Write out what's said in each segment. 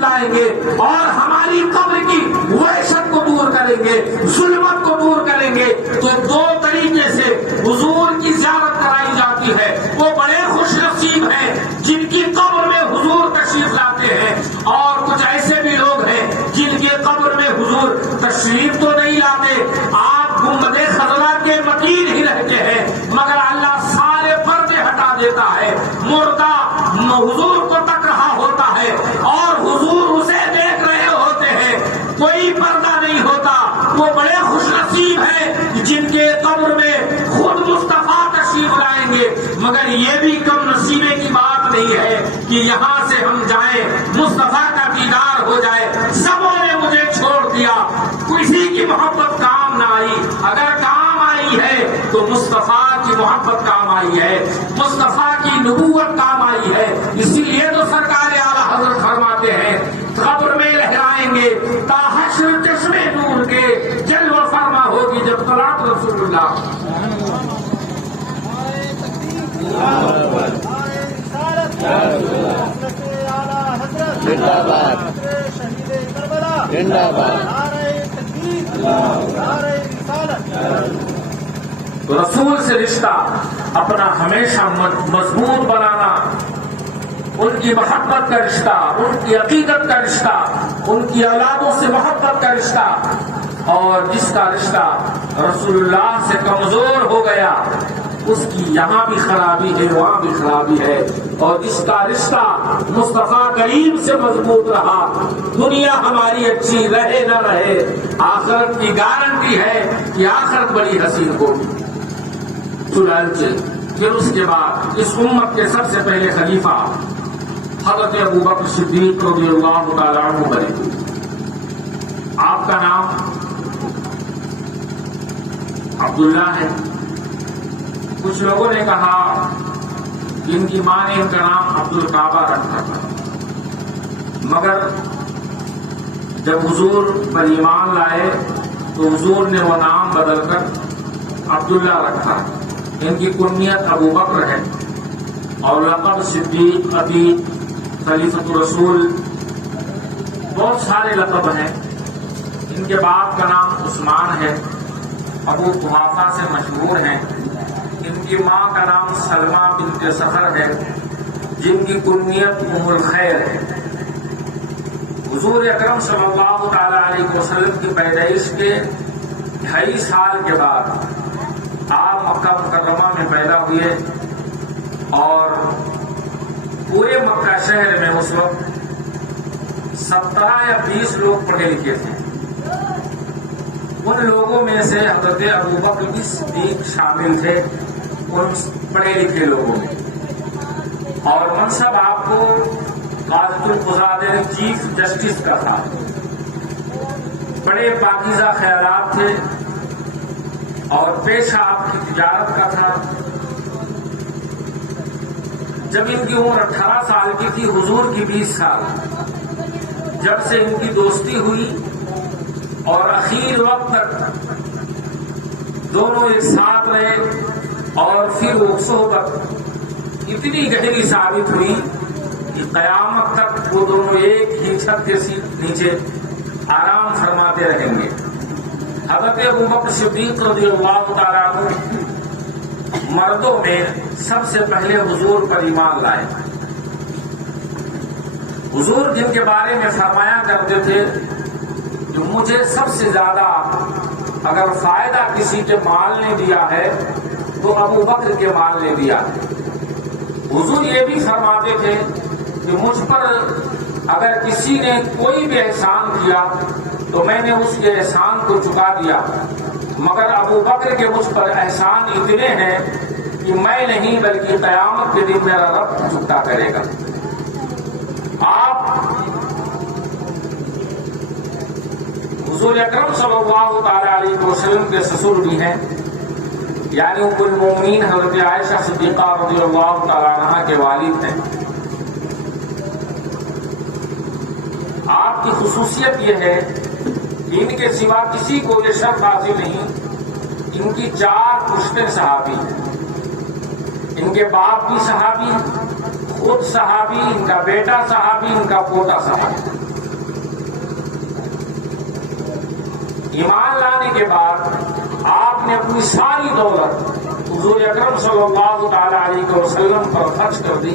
لائیں گے اور ہماری قبر کی وحشت کو دور کریں گے، ظلمت کو دور کریں گے۔ تو دو طریقے سے حضور کی زیارت کرائی جاتی ہے۔ وہ بڑے خوش نصیب ہیں جن کی قبر میں حضور تشریف لاتے ہیں، اور کچھ ایسے بھی لوگ ہیں جن کے قبر میں حضور تشریف تو نہیں لاتے، آپ گنبد خضرا کے مکین ہی رہتے ہیں، مگر اللہ سارے پردے ہٹا دیتا ہے، مردہ حضور کو تک رہا ہوتا ہے اور حضور اسے دیکھ رہے ہوتے ہیں، کوئی پردہ نہیں ہوتا۔ وہ بڑے خوش نصیب ہیں جن کے قبر میں خود مصطفیٰ تشریف لائیں گے، مگر یہ بھی کم نصیبے کی بات نہیں ہے کہ یہاں سے ہم جائیں، مصطفیٰ کا دیدار ہو جائے۔ سبوں نے مجھے چھوڑ دیا، کسی کی محبت کام نہ آئی، اگر کام آئی ہے تو مصطفیٰ کی محبت کام آئی ہے، مصطفیٰ کی نبوت کام آئی ہے۔ اسی لیے تو سرکار اعلیٰ حضرت فرماتے ہیں قبر میں لہرائیں گے تا حشر چشمے نور کے، جلوہ فرما ہوگی جب طلعت رسول اللہ۔ تو رسول سے رشتہ اپنا ہمیشہ مضبوط بنانا، ان کی محبت کا رشتہ، ان کی عقیدت کا رشتہ، ان کی اولادوں سے محبت کا رشتہ، اور جس کا رشتہ رسول اللہ سے کمزور ہو گیا اس کی یہاں بھی خرابی ہے، وہاں بھی خرابی ہے، اور جس کا رشتہ مصطفیٰ کریم سے مضبوط رہا، دنیا ہماری اچھی رہے نہ رہے، آخرت کی گارنٹی ہے کہ آخرت بڑی حسین ہوگی۔ چنانچہ پھر اس کے بعد اس امت کے سب سے پہلے خلیفہ حضرت ابو بکر صدیق رضی اللہ تعالیٰ عنہ بنے۔ آپ کا نام عبداللہ ہے۔ کچھ لوگوں نے کہا کہ ان کی ماں نے ان کا نام عبد الکعبہ رکھا تھا، مگر جب حضور پر ایمان لائے تو حضور نے وہ نام بدل کر عبداللہ رکھا۔ ان کی کنیت ابو بکر ہے اور لقب صدیق، عتیق، خلیفۃ الرسول، بہت سارے لقب ہیں۔ ان کے باپ کا نام عثمان ہے، ابو قحافہ سے مشہور ہیں۔ ان کی ماں کا نام سلمہ بنت سخر ہے جن کی کنیت ام الخیر ہے۔ حضور اکرم صلی اللہ تعالی علیہ وسلم کی پیدائش کے 2.5 سال کے بعد آپ مکہ مکرمہ میں پیدا ہوئے، اور پورے مکہ شہر میں اس وقت 17 یا 20 لوگ پڑھے لکھے تھے۔ ان لوگوں میں سے حضرت ابو بکر بھی صدیق شامل تھے ان پڑھے لکھے لوگوں میں، اور منصب آپ کو قاضی القضاۃ چیف جسٹس کا تھا۔ بڑے پاکیزہ خیالات تھے اور پیشہ آپ کی تجارت کا تھا۔ جب ان کی عمر 18 سال کی تھی، حضور کی 20 سال، جب سے ان کی دوستی ہوئی اور اخیر وقت تک دونوں ایک ساتھ رہے، اور پھر وہ صحبت اتنی گہری ثابت ہوئی کہ قیامت تک وہ دونوں ایک ہی چھت کے نیچے آرام فرماتے رہیں گے۔ حضرت ابو بکر صدیق رضی اللہ تعالیٰ عنہ مردوں میں سب سے پہلے حضور پر ایمان لائے۔ حضور جن کے بارے میں فرمایا کرتے تھے کہ مجھے سب سے زیادہ اگر فائدہ کسی کے مال نے دیا ہے تو ابو بکر کے مال نے دیا۔ حضور یہ بھی فرماتے تھے کہ مجھ پر اگر کسی نے کوئی بھی احسان کیا تو میں نے اس کے احسان کو چکا دیا، مگر ابو بکر کے مجھ پر احسان اتنے ہیں کہ میں نہیں بلکہ قیامت کے دن میرا رب چکتا کرے گا۔ آپ حضور اکرم صلی اللہ تعالی علیہ وسلم کے سسر بھی ہیں، یعنی ام المومنین حضرت عائشہ صدیقہ رضی اللہ تعالی عنہا کے والد ہیں۔ آپ کی خصوصیت یہ ہے کہ ان کے سوا کسی کو یہ شرف حاصل نہیں، ان کی 4 پشتیں صحابی ہیں، ان کے باپ بھی صحابی، خود صحابی، ان کا بیٹا صحابی، ان کا پوتا صحابی۔ ایمان لانے کے بعد آپ نے اپنی ساری دولت حضور اکرم صلی اللہ تعالی علیہ وسلم پر خرچ کر دی،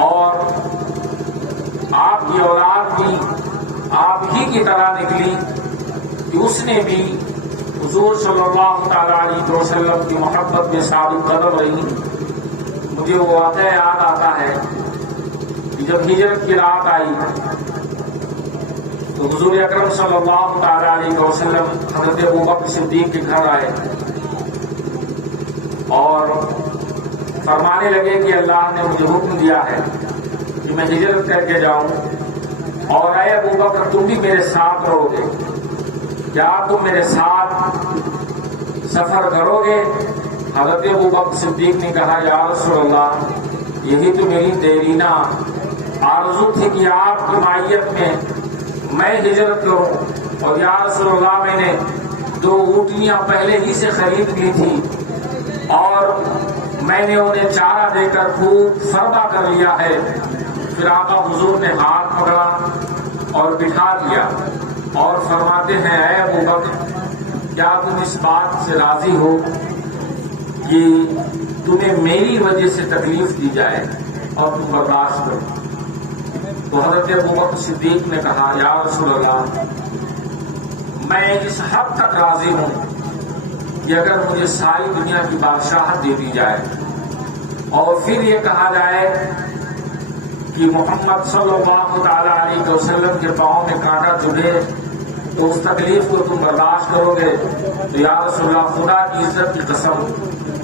اور آپ کی اولاد بھی آپ ہی کی طرح نکلی کہ اس نے بھی حضور صلی اللہ تعالی علیہ وسلم کی محبت میں ثابت قدم رہی۔ مجھے وہ واقعہ یاد آتا ہے کہ جب ہجرت کی رات آئی تو حضور اکرم صلی اللہ تعالی علیہ وسلم حضرت ابوبکر صدیق کے گھر آئے اور فرمانے لگے کہ اللہ نے مجھے حکم دیا ہے کہ میں ہجرت کر کے جاؤں، اور اے ابوبکر تم بھی میرے ساتھ رہو گے، کیا تم میرے ساتھ سفر کرو گے؟ حضرت ابوبکر صدیق نے کہا یا رسول اللہ، یہی تو میری دیرینہ آرزو تھی کہ آپ کی معیت میں ہجرت کروں، اور یا رسول اللہ میں نے 2 اونٹیاں پہلے ہی سے خرید لی تھی اور میں نے انہیں چارہ دے کر خوب سردا کر لیا ہے۔ پھر آقا حضور نے ہاتھ پکڑا اور بٹھا دیا اور فرماتے ہیں اے ابوبکر، کیا تم اس بات سے راضی ہو کہ تمہیں میری وجہ سے تکلیف دی جائے اور تم برداشت کرو؟ تو حضرت ابوبکر صدیق نے کہا یا رسول اللہ، میں اس حد تک راضی ہوں کہ اگر مجھے ساری دنیا کی بادشاہت دے دی جائے اور پھر یہ کہا جائے کہ محمد صلی اللہ تعالی علیہ وسلم کے پاؤں میں کانٹا چبھے تو اس تکلیف کو تم برداشت کرو گے؟ تو یا رسول اللہ، خدا کی عزت کی قسم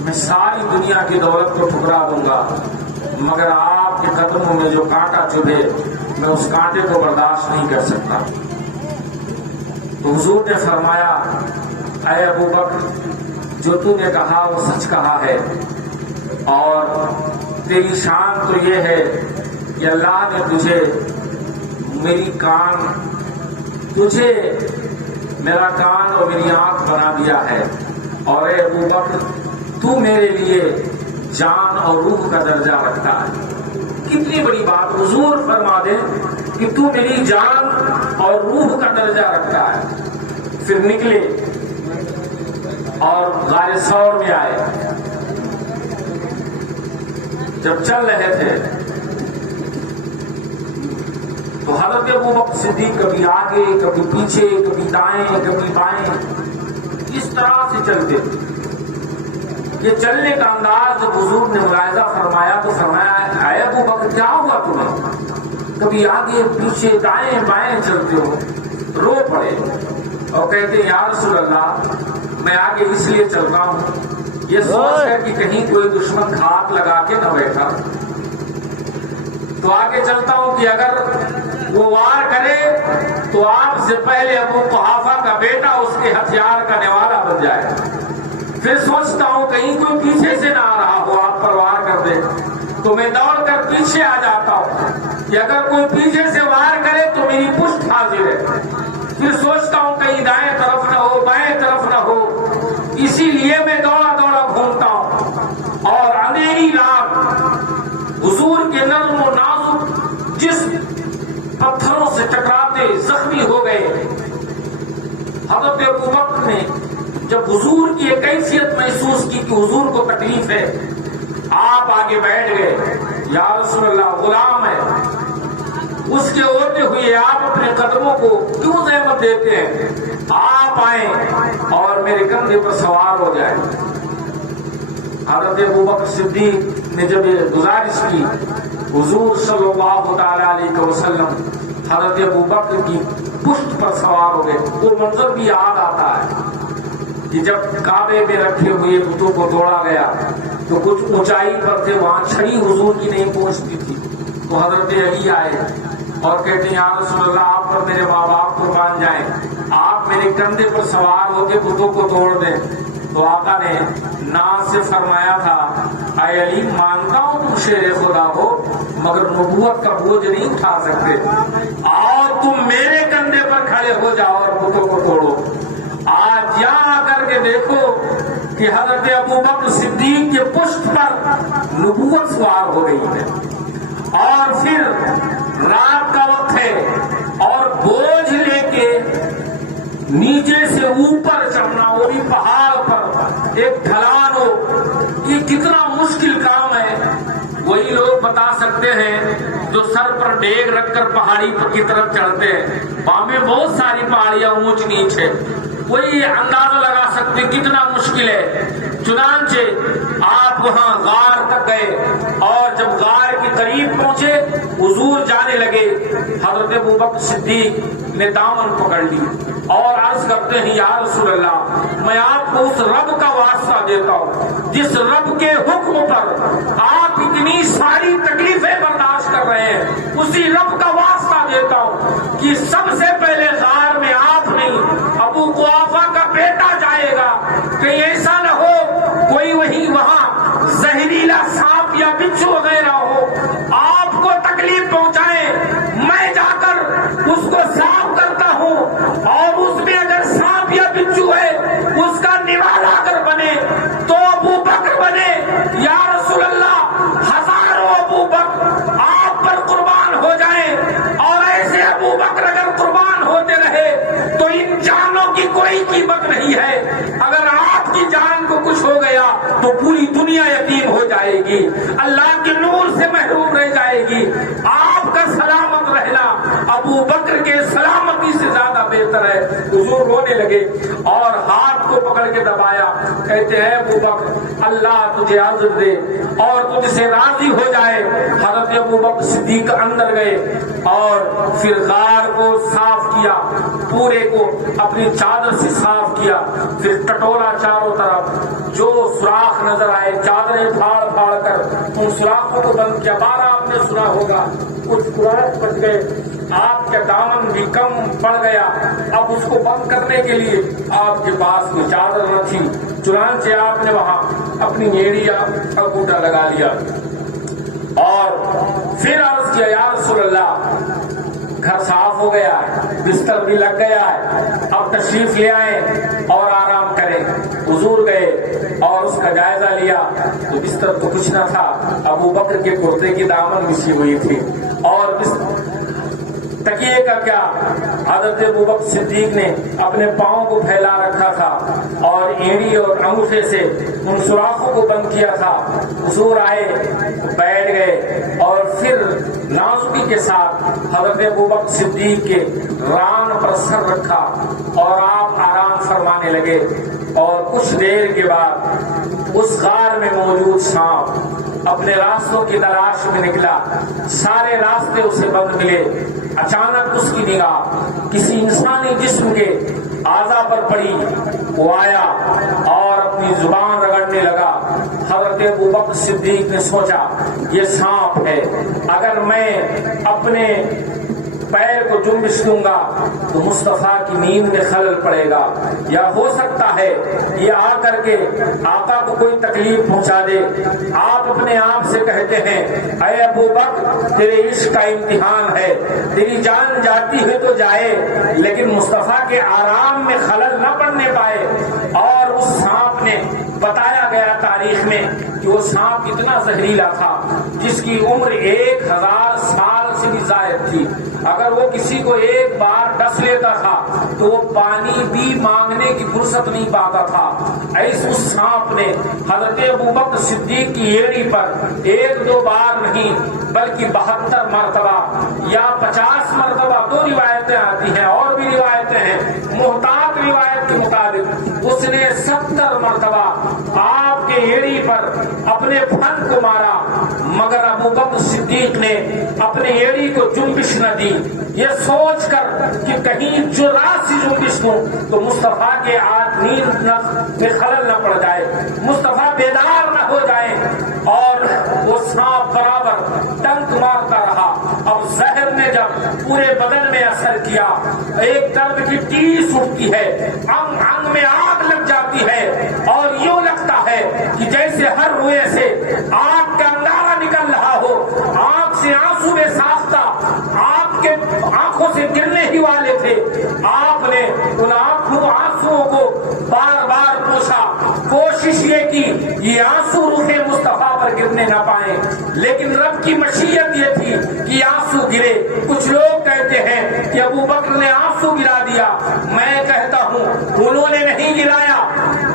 میں ساری دنیا کی دولت کو ٹھکرا دوں گا، مگر آپ کے قدموں میں جو کانٹا چبھے میں اس کانٹے کو برداشت نہیں کر سکتا۔ تو حضور نے فرمایا اے ابوبکر، جو تو نے کہا وہ سچ کہا ہے، اور تیری شان تو یہ ہے کہ اللہ نے میرا کان اور میری آنکھ بنا دیا ہے، اور اے ابوبکر تو میرے لیے جان اور روح کا درجہ رکھتا ہے۔ کتنی بڑی بات حضور فرما دیں کہ تو میری جان اور روح کا درجہ رکھتا ہے۔ پھر نکلے اور غار ثور میں آئے۔ جب چل رہے تھے تو حضرت ابوبکر صدیق کبھی آگے، کبھی پیچھے، کبھی دائیں، کبھی بائیں، اس طرح سے چلتے تھے۔ یہ چلنے کا انداز جب حضور نے ملاحظہ فرمایا تو فرمایا اے ابوبکر کیا ہوا تمہیں؟ کبھی آگے پیچھے دائیں بائیں چلتے ہو؟ رو پڑے اور کہتے یا رسول اللہ، میں آگے اس لیے چلتا ہوں یہ سوچ کر کہ کہیں کوئی دشمن گھات لگا کے نہ بیٹھا، تو آگے چلتا ہوں کہ اگر وہ وار کرے تو آپ سے پہلے ابو قحافہ کا بیٹا اس کے ہتھیار کا نوالا بن جائے۔ پھر سوچتا ہوں کہیں کوئی پیچھے سے نہ آ رہا ہو آپ پر وار کر دے، تو میں دوڑ کر پیچھے آ جاتا ہوں کہ اگر کوئی پیچھے سے وار کرے تو میری پشت حاضر ہے۔ پھر سوچتا ہوں کہیں دائیں طرف نہ ہو، بائیں طرف نہ ہو، اسی لیے میں دوڑا دوڑا گھومتا ہوں۔ اور اندھیری رات حضور کے نرم و نازک جسم پتھروں سے ٹکراتے زخمی ہو گئے۔ حضرت ابوبکر نے جب حضور کی ایک کیفیت محسوس کی کہ حضور کو تکلیف ہے، آپ آگے بیٹھ گئے۔ یا رسول اللہ، غلام ہے، اس کے ہوتے ہوئے آپ اپنے قدموں کو کیوں زحمت دیتے ہیں؟ آپ آئیں اور میرے کندھے پر سوار ہو جائیں۔ حضرت ابوبکر صدیق نے جب یہ گزارش کی، حضور صلی اللہ تعالی علیہ وسلم حضرت ابوبکر کی پشت پر سوار ہو گئے۔ وہ منظر بھی یاد آتا ہے کہ جب کعبے میں رکھے ہوئے بتوں کو توڑا گیا تو کچھ اونچائی پر تھے، وہاں چھڑی حضور کی نہیں پہنچتی تھی، تو حضرت علی آئے اور کہتے ہیں یا رسول اللہ، آپ پر میرے ماں باپ قربان جائیں، آپ میرے کندھے پر سوار ہو کے بتوں کو توڑ دیں۔ تو آقا نے ناز سے فرمایا تھا اے علی، مانتا ہوں تم شیر خدا ہو، مگر نبوت کا بوجھ نہیں اٹھا سکتے، اور تم میرے کندھے پر کھڑے ہو جاؤ اور بتوں کو توڑو۔ آج یہاں آ کر کے دیکھو کہ حضرت ابوبکر صدیق کے پشت پر نبوت سوار ہو گئی ہے، اور پھر رات کا وقت ہے اور بوجھ لے کے نیچے سے اوپر چڑھنا، وہ بھی پہاڑ پر ایک ڈھلان ہو، یہ کتنا مشکل کام ہے وہی لوگ بتا سکتے ہیں جو سر پر ڈیگ رکھ کر پہاڑی کی طرف چڑھتے ہیں۔ وہاں میں بہت ساری پہاڑیاں اونچ نیچ ہے، وہی اندازہ لگا سکتے کتنا مشکل ہے۔ چنانچہ آپ وہاں غار تک گئے اور جب غار کے قریب پہنچے حضور جانے لگے، حضرت ابوبکر صدیق نے دامن پکڑ لی اور عرض کرتے ہیں یا رسول اللہ، میں آپ کو اس رب کا واسطہ دیتا ہوں جس رب کے حکم پر آپ اتنی ساری تکلیفیں برداشت کر رہے ہیں، اسی رب کا واسطہ دیتا ہوں کہ سب سے پہلے غار میں آپ نہیں ابو قحافہ کا بیٹا جائے گا، کہیں ایسا نہ ہو کوئی وہاں زہریلا سانپ یا بچھو وغیرہ ہو آپ کو تکلیف پہنچائے، میں جا کر اس کو صاف کرتا ہوں اور اس میں اگر سانپ یا بچھو ہے اس کا نوالا اگر بنے تو ابو بکر بنے۔ یا رسول اللہ، ہزاروں ابو بکر آپ پر قربان ہو جائیں اور ایسے ابو بکر اگر قربان ہوتے رہے تو ان جانوں کی کوئی قیمت نہیں ہے، اگر آپ کی جان کو کچھ ہو گیا تو پوری دنیا یتیم ہو جائے گی، اللہ کے نور سے محروم رہ جائے گی، آپ کا سلامت رہنا ابو بکر کے سلامتی سے زیادہ بہتر ہے۔ حضور رونے لگے اور ہاتھ کو پکڑ کے دبایا، کہتے ہیں ابو بکر اللہ تجھے عذر دے اور تجھ سے راضی ہو جائے۔ حضرت ابو بکر صدیق اندر گئے اور پھر غار کو صاف کیا، پورے کو اپنی چادر سے صاف کیا، پھر ٹٹولا چاروں طرف، جو سوراخ نظر آئے چادریں پھاڑ پھاڑ کر ان سوراخوں کو بند کیا۔ بارہ آپ نے سنا ہوگا کچھ سوراخ بچ گئے، آپ کا دامن بھی کم پڑ گیا، اب اس کو بند کرنے کے لیے آپ کے پاس کوئی چادر نہ تھی، چنانچہ آپ نے وہاں اپنی ایڑیا کا گوٹا لگا لیا اور پھر عرض کیا یا رسول اللہ، گھر صاف ہو گیا ہے، بستر بھی لگ گیا ہے، اب تشریف لے آئیں اور آرام کریں۔ حضور گئے اور اس کا جائزہ لیا تو بستر تو کچھ نہ تھا، ابو بکر کے کرتے کی دامن بچھی ہوئی تھی اور تکیے کا کیا، حضرت ابوبکر صدیق نے اپنے پاؤں کو پھیلا رکھا تھا اور اینڑی اور انگوٹھے سے ان سوراخوں کو بند کیا تھا۔ حضور آئے، بیٹھ گئے اور پھر نازکی کے ساتھ حضرت ابوبکر صدیق کے ران پر سر رکھا اور آپ آرام فرمانے لگے اور کچھ دیر کے بعد اس غار میں موجود سانپ اپنے راستوں کی تلاش میں نکلا، سارے راستے اسے بند ملے، اچانک اس کی نگاہ کسی انسانی جسم کے اعضاء پر پڑی، وہ آیا اور اپنی زبان رگڑنے لگا۔ حضرت ابوبکر صدیق نے سوچا یہ سانپ ہے، اگر میں اپنے پیر کو جنبش دوں گا تو مصطفیٰ کی نیند میں خلل پڑے گا، یا ہو سکتا ہے یہ آ کر کے آقا کو کوئی تکلیف پہنچا دے۔ آپ اپنے آپ سے کہتے ہیں اے ابو بکر تیرے عشق کا امتحان ہے، تیری جان جاتی ہے تو جائے لیکن مصطفیٰ کے آرام میں خلل نہ پڑنے پائے۔ اور اس سانپ نے بتایا گیا تاریخ میں کہ وہ سانپ اتنا زہریلا تھا جس کی عمر 1000 سال سے بھی زائد تھی، اگر وہ کسی کو ایک بار ڈس لیتا تھا تو وہ پانی بھی مانگنے کی فرصت نہیں پاتا تھا۔ ایس اس سانپ نے حضرت ابوبکر صدیق کی ایڑی پر 1-2 بار نہیں بلکہ 72 مرتبہ یا 50 مرتبہ، 2 روایتیں آتی ہیں اور بھی روایتیں ہیں، محتاط روایت کے مطابق اس نے 70 مرتبہ آپ کے ایڑی پر اپنے پھن کو مارا، مگر ابوبکر صدیق نے اپنے ایڑی کو جنبش نہ دی، یہ سوچ کر کہ کہیں جو رات سے جنبش دوں تو مصطفیٰ کے نیند میں خلل نہ پڑ جائے، مصطفیٰ بیدار نہ ہو جائے، اور وہ سانپ برابر ڈنک مارتا رہا۔ اب زہر نے جب پورے بدن میں اثر کیا، ایک درد کی ٹیس اٹھتی ہے، انگ انگ میں آگ لگ جاتی ہے اور یوں لگتا ہے کہ جیسے ہر روئے سے آگ کا انگارہ نکل رہا ہو، آنکھ سے آنسو بے ساختہ آپ کے آنکھوں سے گرنے ہی والے تھے۔ آپ نے ان آنسوؤں کو بار بار پوچھا کوشش یہ کی یہ آنسو رخ مصطفیٰ پر گرنے نہ پائیں، لیکن رب کی مشیت یہ تھی کہ آنسو گرے۔ کچھ لوگ کہتے ہیں کہ ابو بکر نے آنسو گرا دیا، میں کہتا ہوں انہوں نے نہیں گرایا،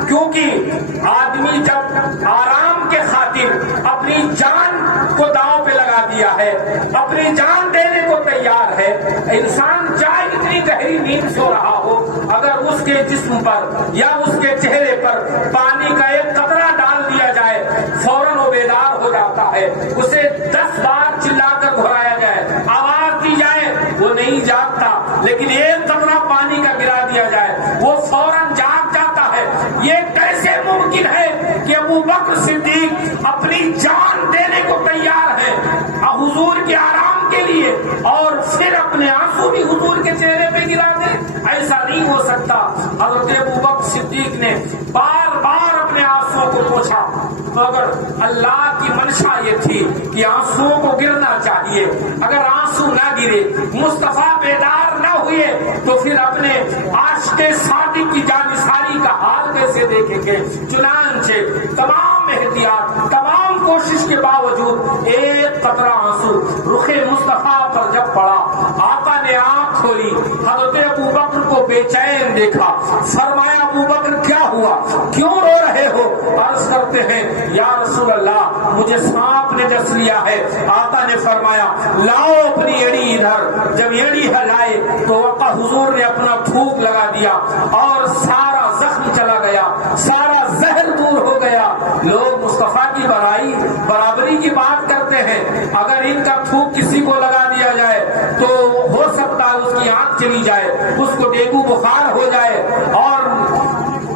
کیونکہ آدمی جب آرام کے خاطر اپنی جان کو داؤ پہ لگا دیا ہے، اپنی جان دینے کو تیار ہے، انسان چاہے اتنی گہری نیند سو رہا ہو، اگر اس کے جسم پر یا اس کے چہرے پر پانی کا ایک قطرہ ڈال دیا جائے فوراً وہ بیدار ہو جاتا ہے، اسے 10 بار چلا کر گھرایا جائے، آواز دی جائے وہ نہیں جاگتا، لیکن ایک قطرہ پانی کا گرا دیا جائے وہ فوراً جاگ جاتا ہے۔ یہ کیسے ممکن ہے کہ ابو بکر صدیق اپنی جان دینے کو تیار ہے حضور کے آرام کے لیے، اور پھر اپنے آنسو بھی حضور کے چہرے پہ گرا دے؟ ایسا نہیں ہو سکتا۔ حضرت ابو بکر صدیق نے بار بار اپنے آنسو کو پوچھا، مگر اللہ کی منشا یہ تھی کہ آنسو کو گرنا چاہیے، اگر آنسو نہ گرے، مصطفیٰ بیدار نہ ہوئے تو پھر اپنے عاشق صادق کی جانثاری کا حال کیسے دیکھیں گے؟ چنانچہ تمام احتیاط، تمام کوشش کے باوجود ایک قطرہ آنسو رخ مصطفیٰ پر جب پڑا، آقا نے آنکھ کھولی، حضرت ابو بکر کو بے چین دیکھا، فرمایا ابو بکر کیا ہوا، کیوں رو رہے ہو؟ عرض کرتے ہیں یا رسول اللہ مجھے سانپ نے ڈس لیا ہے۔ آقا نے فرمایا لاؤ اپنی ایڑی ادھر۔ جب ایڑی ہلائے تو آقا حضور نے اپنا تھوک لگا دیا اور سارا زخم چلا گیا، سارا زہر دور ہو گیا۔ لوگ مصطفیٰ کی برابری کی بات کرتے ہیں، اگر ان کا تھوک کسی کو لگا دیا جائے تو ہو سکتا ہے اس کی آنکھ چلی جائے، اس کو ڈینگو بخار ہو جائے اور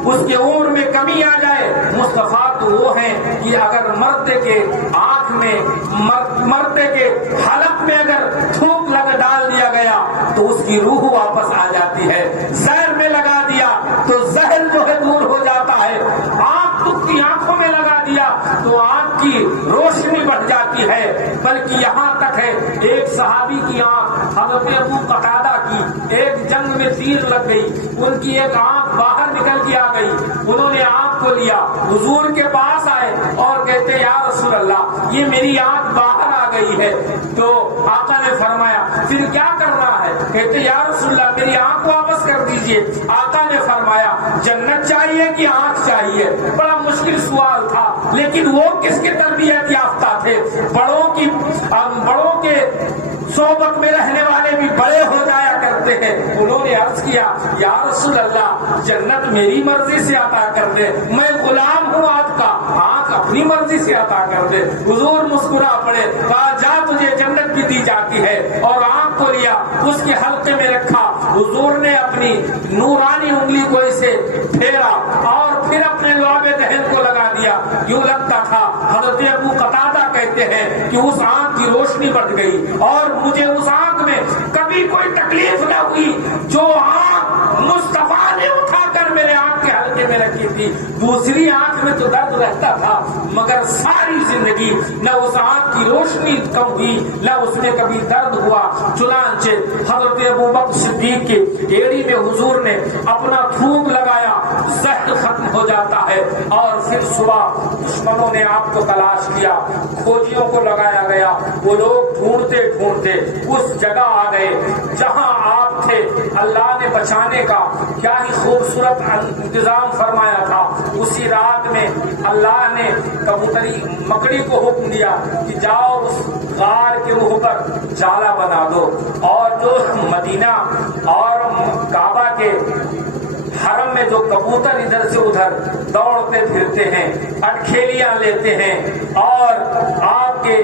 اس کے عمر میں کمی آ جائے۔ مصطفیٰ تو وہ ہیں کہ اگر مردے کے آنکھ میں، مردے کے حلق میں اگر تھوک ڈال دیا گیا تو اس کی روح واپس آ جاتی ہے، زہر میں لگا دیا تو زہر جو ہے دور ہو جاتا ہے، آنکھ کی آنکھوں میں لگا دیا تو آنکھ کی روشنی بڑھ جاتی ہے۔ بلکہ یہاں تک ہے ایک صحابی کی آنکھ حضرت ابو قتادہ کی ایک جنگ میں تیر لگ گئی، ان کی ایک آنکھ باہر نکل کے آ گئی، انہوں نے آنکھ کو لیا، حضور کے پاس آئے اور کہتے یا رسول اللہ یہ میری آنکھ باہر آ گئی ہے۔ تو آقا نے فرمایا پھر کیا کرنا ہے؟ کہتے یا رسول اللہ میری آنکھ واپس کر دیجئے۔ آقا نے فرمایا جنت چاہیے کہ آنکھ چاہیے؟ بڑا مشکل سوال تھا، لیکن وہ کس کے تربیت یافتہ تھے؟ بڑوں کے صحبت میں رہنے والے بھی بڑے ہو جایا کرتے ہیں۔ انہوں نے عرض کیا یا رسول اللہ جنت میری مرضی سے عطا کر دے، میں غلام ہوں آپ کا، آنکھ اپنی مرضی سے عطا کر دے۔ حضور مسکرا پڑے، کہا جا تجھے جنت بھی دی جاتی ہے، اور آنکھ کو لیا، اس کے حلقے میں رکھا۔ حضور نے اپنی نورانی انگلی کو اسے پھیرا اور پھر اپنے لعاب دہن کو لگا دیا، یوں لگتا تھا۔ حضرت ابو قتادہ کہتے ہیں کہ اس آنکھ کی روشنی بڑھ گئی اور مجھے اس آنکھ میں کبھی کوئی تکلیف نہ ہوئی جو آنکھ مصطفیٰ نے اٹھا کر میرے آنکھ کے حلقے میں رکھی تھی۔ دوسری آنکھ میں تو درد رہتا تھا، مگر ساری زندگی نہ اس آنکھ کی روشنی کم ہوئی، نہ اس میں کبھی درد ہوا۔ چنانچہ حضرت ابو بکر صدیق کے ایڑی میں حضور نے اپنا تھوک لگایا، زہر ختم ہو جاتا ہے، اور پھر صبح دشمنوں نے آپ کو تلاش کیا، کھوجیوں کو لگایا گیا، وہ لوگ ڈھونڈتے ڈھونڈتے اس جگہ آ گئے جہاں آپ تھے۔ اللہ نے بچانے کا کیا ہی خوبصورت انتظام فرمایا تھا۔ اسی رات میں اللہ نے کبوتری مکڑی کو حکم دیا کہ جاؤ اس غار کے منہ پر جالا بنا دو، اور جو مدینہ اور کعبہ کے حرم میں جو کبوتر ادھر سے ادھر دوڑتے پھرتے ہیں، اٹکھیلیاں لیتے ہیں اور آپ کے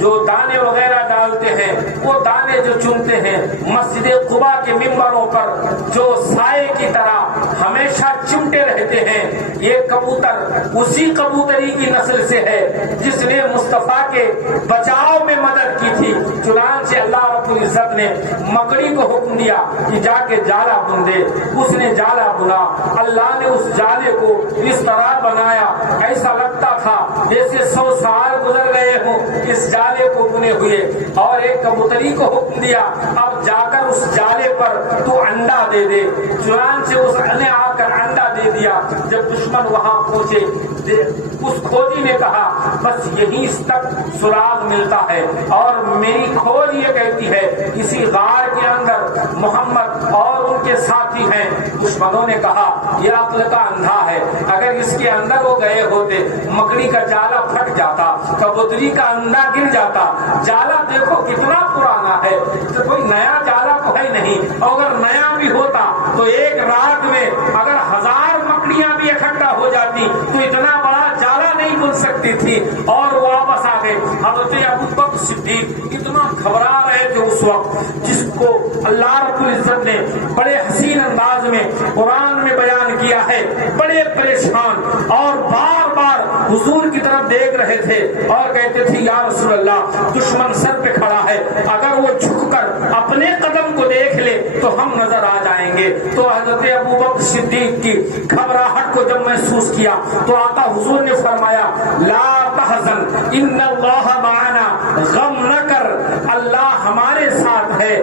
جو دانے وغیرہ ڈالتے ہیں، وہ دانے جو چنتے ہیں، مسجد قباء کے ممبروں پر جو سائے کی طرح ہمیشہ چمٹے رہتے ہیں، یہ کبوتر اسی کبوتری کی نسل سے ہے جس نے مصطفیٰ کے بچاؤ میں مدد کی تھی۔ چنانچہ اللہ رب العزت نے مکڑی کو حکم دیا کہ جا کے جالا بن دے۔ اس نے جالا بنا، اللہ نے اس جالے کو اس طرح بنایا ایسا لگتا تھا تھا جیسے 100 سال گزر گئے ہوں اس جالے کو بنے ہوئے، اور ایک کبوتری کو حکم دیا اب جا کر اس جالے پر تو انڈا دے دے۔ چنانچہ اس نے آ کر انڈا دے دیا۔ جب دشمن وہاں پہنچے اس کھوجی نے کہا بس یہیں تک سراغ ملتا ہے، اور میری کھوج یہ کہتی ہے کسی غار کے اندر محمد اور ان کے ساتھی ہیں۔ دشمنوں نے کہا یہ عقل کا اندھا ہے، اگر اس کے اندر وہ گئے ہوتے مکڑی کا جالا پھٹ جاتا، کبوتری کا انڈا گر جاتا۔ جالا دیکھو کتنا پرانا ہے، تو کوئی نیا جالا تو ہے نہیں، اور اگر نیا بھی ہوتا تو ایک رات میں اگر 1000 مکڑیاں بھی اکٹھا ہو جاتی تو اتنا بڑا جالا نہیں بن سکتی تھی، اور واپس آ گئے۔ حضرت ابوبکر صدیق اتنا گھبرا رہے تھے اس وقت، جس کو اللہ رب العزت نے بڑے حسین انداز میں قرآن میں بیان کیا ہے، بڑے پریشان اور بار بار حضور کی طرف دیکھ رہے تھے اور کہتے تھے یا رسول اللہ دشمن سر پہ کھڑا ہے، اگر وہ جھک کر اپنے قدم کو دیکھ لے تو ہم نظر آ جائیں گے۔ تو حضرت ابوبکر صدیق کی گھبراہٹ کو جب محسوس کیا تو آقا حضور نے فرمایا لا تحزن ان اللہ معنا، غم نہ کر، اللہ ہمارے ساتھ ہے،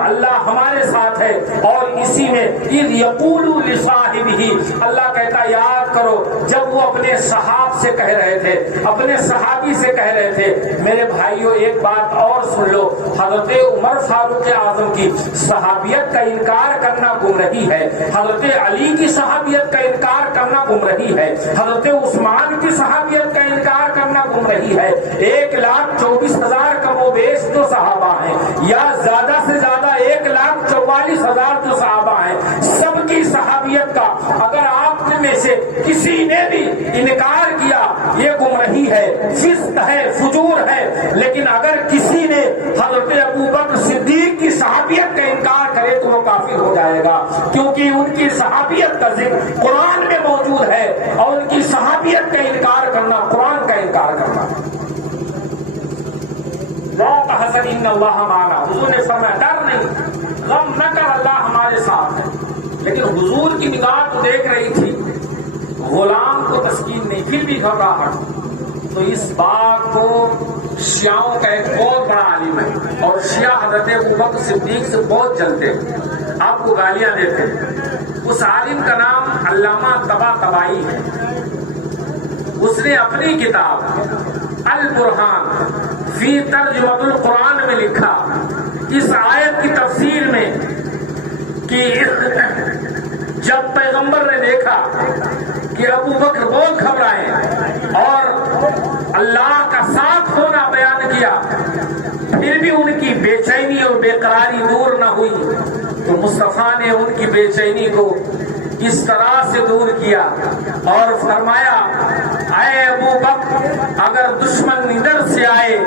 اللہ ہمارے ساتھ ہے۔ اور اسی میں اذ یقول لصاحبہ، اللہ کہتا یاد کرو جب وہ اپنے صحاب سے کہہ رہے تھے، اپنے صحابی سے کہہ رہے تھے۔ میرے بھائیوں ایک بات اور سن لو، حضرت عمر فاروق اعظم کی صحابیت کا انکار کرنا گمراہی ہے، حضرت علی کی صحابیت کا انکار کرنا گمراہی ہے، حضرت عثمان کی صحابیت کا انکار کرنا گمراہی ہے۔ 1,24,000 کم و بیش جو صحابہ ہیں، یا زیادہ سے زیادہ 1,44,000 جو صحابہ ہیں، سب کی صحابیت کا اگر آپ میں سے کسی نے بھی انکار کیا یہ گمراہی ہے، فسق ہے، فجور ہے۔ لیکن اگر کسی نے حضرت ابوبکر صدیق کی صحابیت کا انکار کرے تو وہ کافر ہو جائے گا، کیونکہ ان کی صحابیت کا ذکر قرآن میں موجود ہے، اور ان کی صحابیت کا انکار کرنا قرآن کا انکار کرنا۔ لا تحزن ان اللہ معنا، حضور نے فرمایا ڈر نہیں، غم نہ کر، اللہ ہمارے ساتھ ہے۔ لیکن حضور کی نگاہ تو دیکھ رہی تھی، غلام کو تسکین نہیں، پھر بھی گھبراہٹ۔ تو اس بات کو شیعوں کا ایک بہت بڑا عالم ہے، اور شیعہ حضرت ابوبکر صدیق سے بہت جلتے ہیں، آپ کو گالیاں دیتے ہیں۔ اس عالم کا نام علامہ طباطبائی ہے۔ اس نے اپنی کتاب البرہان فی ترجمۃ القرآن میں لکھا اس آیت کی تفسیر میں کہ جب پیغمبر نے دیکھا کہ ابوبکر بہت گھبرائے اور اللہ کا ساتھ ہونا بیان کیا، پھر بھی ان کی بے چینی اور بے قراری دور نہ ہوئی، تو مصطفیٰ نے ان کی بے چینی کو اس طرح سے دور کیا اور فرمایا اے ابوبکر اگر دشمن ادھر سے آئے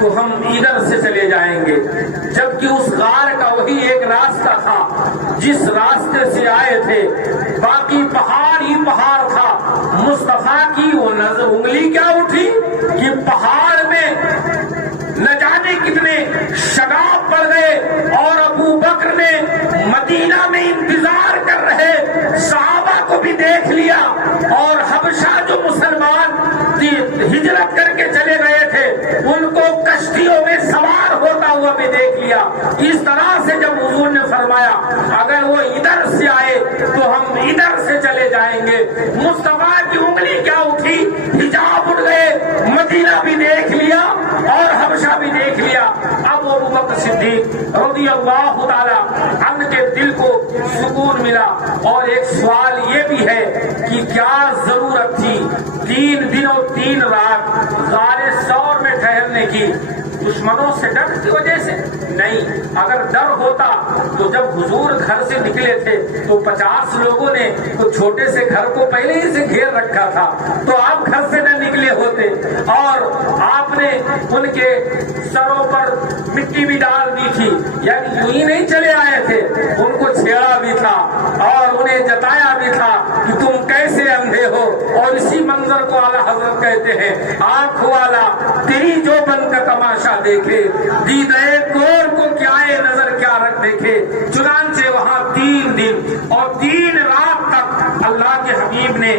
تو ہم ادھر سے چلے جائیں گے، جبکہ اس غار کا وہی ایک راستہ تھا جس راستے سے آئے تھے، باقی پہاڑ ہی پہاڑ تھا۔ مصطفیٰ کی وہ نظر انگلی کیا اٹھی کہ پہاڑ میں نہ جانے کتنے شگاف پڑ گئے، اور ابوبکر نے مدینہ میں انتظار کر رہے صحابہ کو بھی دیکھ لیا، اور حبشہ جو مسلمان ہجرت کر کے چلے گئے تھے ان کو کشتیوں میں سوار ہوتا ہوا بھی دیکھ لیا۔ اس طرح سے جب حضور نے فرمایا اگر وہ ادھر سے آئے تو ہم ادھر سے چلے جائیں گے، مصطفیٰ کی انگلی کیا اٹھی، حجاب اڑ گئے، مدینہ بھی دیکھ لیا اور حبشہ بھی دیکھ لیا۔ اب ابوبکر صدیق رضی اللہ تعالی عنہ کے دل کو سکون ملا۔ اور ایک سوال یہ بھی ہے کہ کیا ضرورت تھی 3 دن اور 3 رات غار ثور میں ٹھہرنے کی؟ دشمنوں سے ڈر کی وجہ سے نہیں، اگر ڈر ہوتا تو جب حضور گھر سے نکلے تھے تو 50 لوگوں نے تو چھوٹے سے گھر کو پہلے ہی سے گھیر رکھا تھا، تو آپ گھر سے نہ نکلے ہوتے، اور آپ نے ان کے سروں پر مٹی بھی ڈال دی تھی، یعنی یوں ہی نہیں چلے آئے تھے، ان کو چھیڑا بھی تھا اور انہیں جتایا بھی تھا کہ تم کیسے اندھے ہو۔ اور اسی منظر کو اعلیٰ حضرت کہتے ہیں آنکھ والا تیری جو بن کا تماشا دیکھے، دیدے گور کو کیا نظر کیا رکھ دیکھے۔ چنانچہ وہاں 3 دن اور 3 رات تک اللہ کے حبیب نے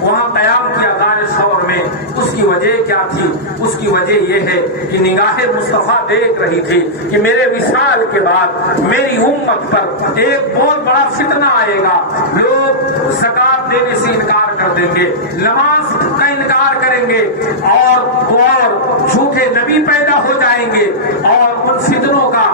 وہاں قیام کیا غار ثور میں۔ میں اس کی وجہ کیا تھی؟ اس کی وجہ یہ ہے کہ نگاہ مصطفیٰ دیکھ رہی تھی کہ میرے وصال کے بعد میری امت پر ایک بہت بڑا فتنہ آئے گا. لوگ زکات دینے سے انکار کر دیں گے, نماز کا انکار کریں گے, اور جھوٹے نبی پیدا ہو جائیں گے, اور ان فتنوں کا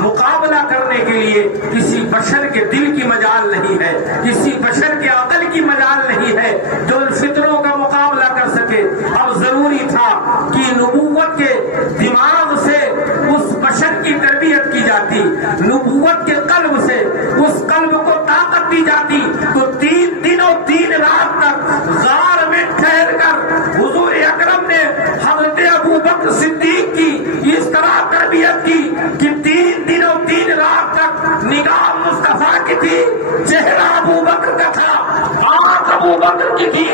مقابلہ کرنے کے لیے کسی بشر کے دل کی مجال نہیں ہے, کسی بشر کے عقل کی مجال نہیں ہے جو ان فتنوں کا مقابلہ کر سکے. اب ضروری تھا کہ نبوت کے دماغ سے اس بشر کی تربیت کی جاتی, نبوت کے قلب سے اس قلب کو طاقت دی جاتی. تو 3 دن اور 3 رات تک غار میں ٹھہر کر حضور اکرم نے حضرت ابو بکر صدیق کی اس طرح تربیت کی کہ 3 دن اور 3 رات تک نگاہ مصطفیٰ کی تھی, چہرہ ابو بکر کا تھا, آنکھ ابو بکر کی تھی,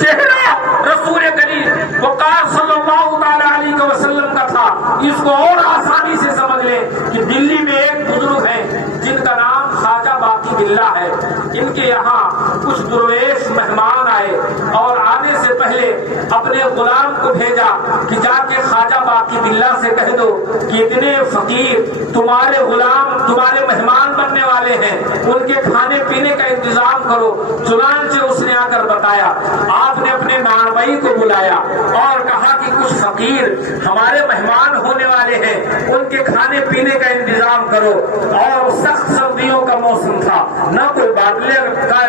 چہرہ رسول کریم وقار صلی اللہ تعالی علیہ وسلم کا تھا. اس کو اور آسانی سے سمجھ لیں کہ دلی میں ایک بزرگ ہے جن کا نام خواجہ باقی باللہ ہے. ان کے یہاں کچھ درویش مہمان آئے اور آنے سے پہلے اپنے غلام کو بھیجا کہ جا کے خواجہ باقی باللہ سے کہہ دو کہ اتنے فقیر تمہارے غلام تمہارے مہمان بننے والے ہیں, ان کے کھانے پینے کا انتظام کرو. چنانچہ اس نے آ کر بتایا, آپ نے اپنے نانوئی کو بلایا اور کہا کہ کچھ فقیر ہمارے مہمان ہونے والے ہیں, ان کے کھانے پینے کا انتظام کرو. اور سخت سردیوں کا موسم تھا, نہ کوئی باٹلے کا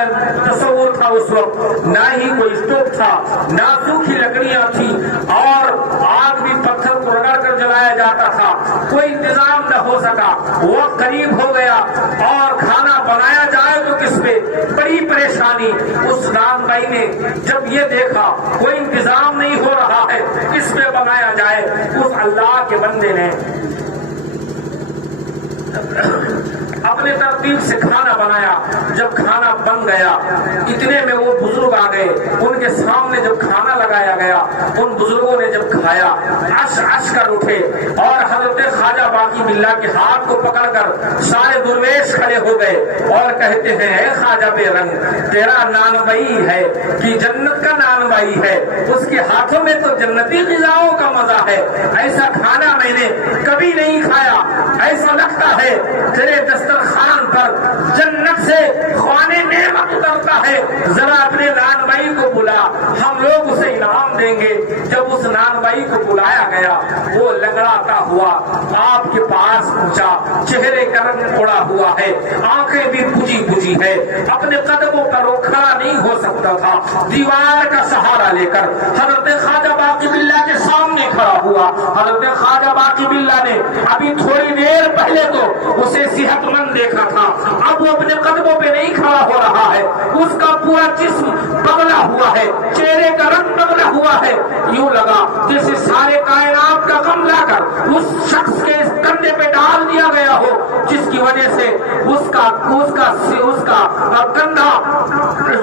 تصور تھا اس وقت, نہ ہی کوئی اسٹوو تھا, نہ سوکھی لکڑیاں تھی, اور آگ بھی پتھر کو رگڑ کر جلایا جاتا تھا. کوئی انتظام نہ ہو سکا. وقت قریب ہو گیا اور کھانا بنایا جائے تو کس پہ, بڑی پریشانی. اس نان بھائی نے جب یہ دیکھا کوئی انتظام نہیں ہو رہا ہے, کس پہ بنایا جائے, اس اللہ کے بندے نے اپنے ترتیب سے کھانا بنایا. جب کھانا بن گیا اتنے میں وہ بزرگ آ گئے, ان کے سامنے جب کھانا لگایا گیا ان بزرگوں نے جب کھایا عش عش کر اٹھے اور حضرت خواجہ باقی باللہ کے ہاتھ کو پکڑ کر سارے درویش کھڑے ہو گئے اور کہتے ہیں, اے خواجہ بے رنگ, تیرا نانوئی ہے کہ جنت کا نانوئی ہے, اس کے ہاتھوں میں تو جنتی غذاؤں کا مزہ ہے, ایسا کھانا میں نے کبھی نہیں کھایا, ایسا لگتا ہے تیرے دسترخوان پر جنت سے خوان نعمت اترتا ہے. ذرا اپنے نان بھائی کو بلا, ہم لوگ اسے انعام دیں گے. جب اس نان بھائی کو بلایا گیا وہ لنگڑاتا ہوا آپ کے پاس پہنچا, چہرے کا رنگ اڑا ہوا ہے, آنکھیں بھی بجھی بجھی ہے, اپنے قدموں پر وہ کھڑا نہیں ہو سکتا تھا. دیوار کا سہارا لے کر حضرت خواجہ باقی باللہ کے سامنے کھڑا ہوا. حضرت خواجہ باقی باللہ نے ابھی تھوڑی دیر پہلے تو اسے صحت مند دیکھا تھا, اب وہ اپنے قدموں پہ نہیں کھڑا ہو رہا ہے, اس کا پورا جسم پگلا ہوا ہے, چہرے کا رنگ پگلا ہوا ہے. یوں لگا جیسے سارے کائنات کا غم لا کر اس شخص کے کندھے پہ ڈال دیا گیا ہو, جس کی وجہ سے اس کا کندھا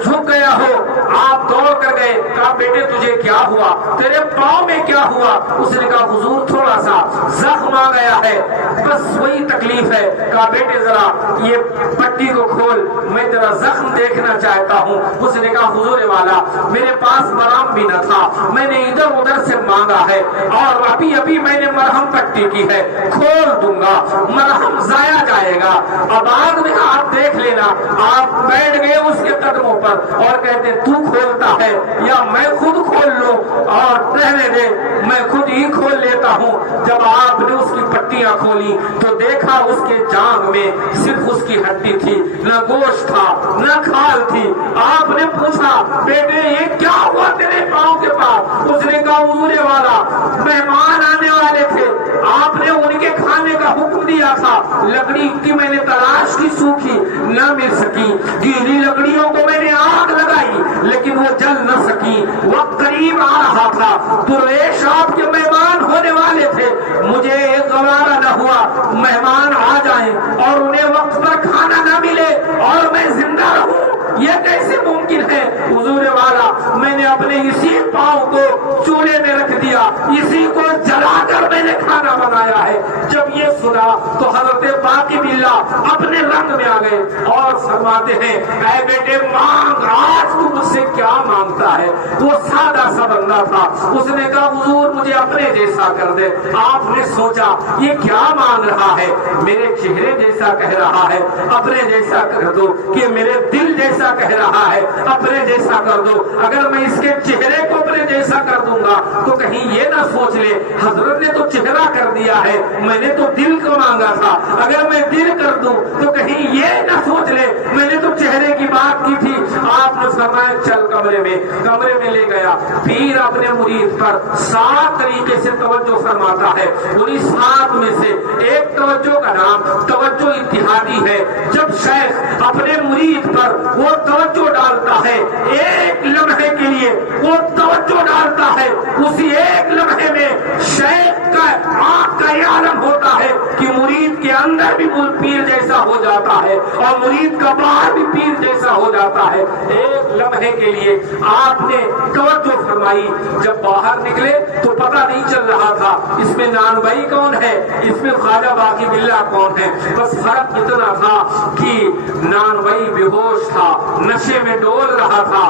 جھک گیا ہو. آپ دوڑ کر گئے, کہا بیٹے تجھے کیا ہوا, تیرے پاؤں میں کیا ہوا؟ اس نے کہا حضور تھوڑا سا زخم آ گیا ہے, بس وہی تکلیف ہے. کہا بیٹے ذرا یہ پٹی کو کھول, میں تیرا زخم دیکھنا چاہتا ہوں. اس نے کہا حضور والا میرے پاس مرہم بھی نہ تھا, میں نے ادھر ادھر سے مانگا ہے اور ابھی ابھی میں نے مرہم پٹی کی ہے, کھول دوں گا, مرہم ضائع جائے گا. اب بعد میں آپ دیکھ لینا. آپ بیٹھ گئے اس کے قدموں پر اور کہتے تو کھولتا ہے یا میں خود کھول لوں, اور رہنے دے میں خود ہی کھول لیتا ہوں. جب آپ نے اس کی پٹیاں کھولی تو دیکھا اس کے جانگ میں صرف اس کی ہڈی تھی, نہ گوشت تھا نہ کھال تھی. آپ نے پوچھا بیٹے یہ کیا ہوا تیرے پاؤں کے پاس؟ اس نے کہا حضور والا مہمان آنے والے تھے, آپ نے ان کے کھانے کا حکم دیا تھا, لکڑی کی میں نے تلاش کی, سوکھی نہ مل سکی, گیلی لکڑیوں کو میں نے آگ لگائی لیکن وہ جل نہ سکی. وقت قریب آ رہا تھا, درویش آپ کے مہمان ہونے والے تھے, مجھے ایک گوارا نہ ہوا مہمان آ جائیں اور انہیں وقت پر کھانا نہ ملے اور میں زندہ رہوں, یہ کیسے ممکن ہے؟ حضور والا میں نے اپنے اسی پاؤں کو چولہے میں رکھ دیا, اسی کو جلا کر میں نے کھانا بنایا ہے. جب یہ سنا تو حضرت باقی باللہ اپنے رنگ میں آ گئے اور فرماتے ہیں اے بیٹے مانگ، آج تو مجھ سے کیا مانگتا ہے؟ وہ سادہ سا بندہ تھا، اس نے کہا حضور مجھے اپنے جیسا کر دے۔ آپ نے سوچا یہ کیا مانگ رہا ہے؟ میرے چہرے جیسا کہہ رہا ہے، اپنے جیسا کر دو، کہ میرے دل جیسا کہہ رہا ہے، اپنے جیسا کر دو۔ اگر میں اس کے چہرے کو اپنے جیسا کر دوں گا تو کہیں یہ نہ سوچ لے حضرت نے تو چہرہ کر دیا ہے، میں نے تو دل کو مانگا تھا، اگر میں دل کر دوں تو کہیں یہ نہ سوچ لے میں نے تو چہرے کی بات کی تھی۔ آپ نے فرمایا چل کمرے میں لے گیا۔ پیر اپنے مرید پر 7 طریقے سے توجہ فرماتا ہے، انہیں 7 میں سے ایک توجہ کا نام توجہ اتحادی ہے۔ جب شیخ اپنے مرید پر وہ توجہ ڈالتا ہے، ایک لمحے کے لیے وہ توجہ ڈالتا ہے، اسی ایک لمحے میں شیخ کا آنکھ کا یہ عالم ہوتا ہے کہ مرید کے اندر بھی پیر جیسا ہو جاتا ہے اور مرید کا باہر بھی پیر جیسا ہو جاتا ہے۔ ایک لمحے کے لیے آپ نے توجہ فرمائی۔ جب باہر نکلے تو پتہ نہیں چل رہا تھا اس میں نانوئی کون ہے، اس میں خواجہ باقی باللہ کون ہے، بس فرق اتنا تھا کہ نانوئی بے ہوش تھا، نشے میں ڈول رہا تھا،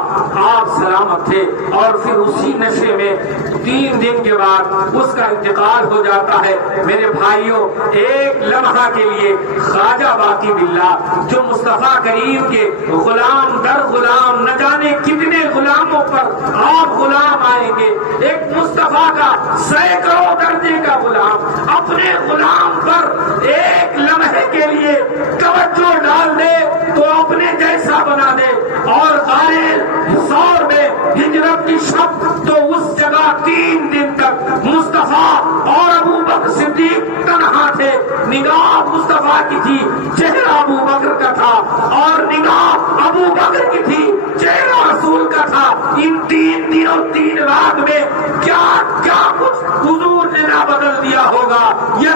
آپ سلامت تھے، اور پھر اسی نشے میں 3 دن کے بعد اس کا انتقال ہو جاتا ہے۔ میرے بھائیوں، ایک لمحہ کے لیے خواجہ باقی باللہ جو مصطفیٰ کریم کے غلام در غلام نہ جانے کتنے غلاموں پر آپ غلام آئیں گے، ایک مصطفیٰ کا سینکڑوں درجے کا غلام اپنے غلام پر ایک لمحے کے لیے توجہ ڈال دے تو اپنے جیسا بنا دے، اور غار میں ہجرت کی شب تو اس جگہ 3 دن تک مصطفیٰ اور ابو بکر صدیق تنہا تھے۔ نگاہ مصطفیٰ کی تھی، چہرہ ابو بکر کا تھا، اور نگاہ ابو بکر کی تھی، چہرہ رسول کا تھا۔ ان 3 دنوں 3 رات میں کیا کچھ حضور نے نہ بدل دیا ہوگا۔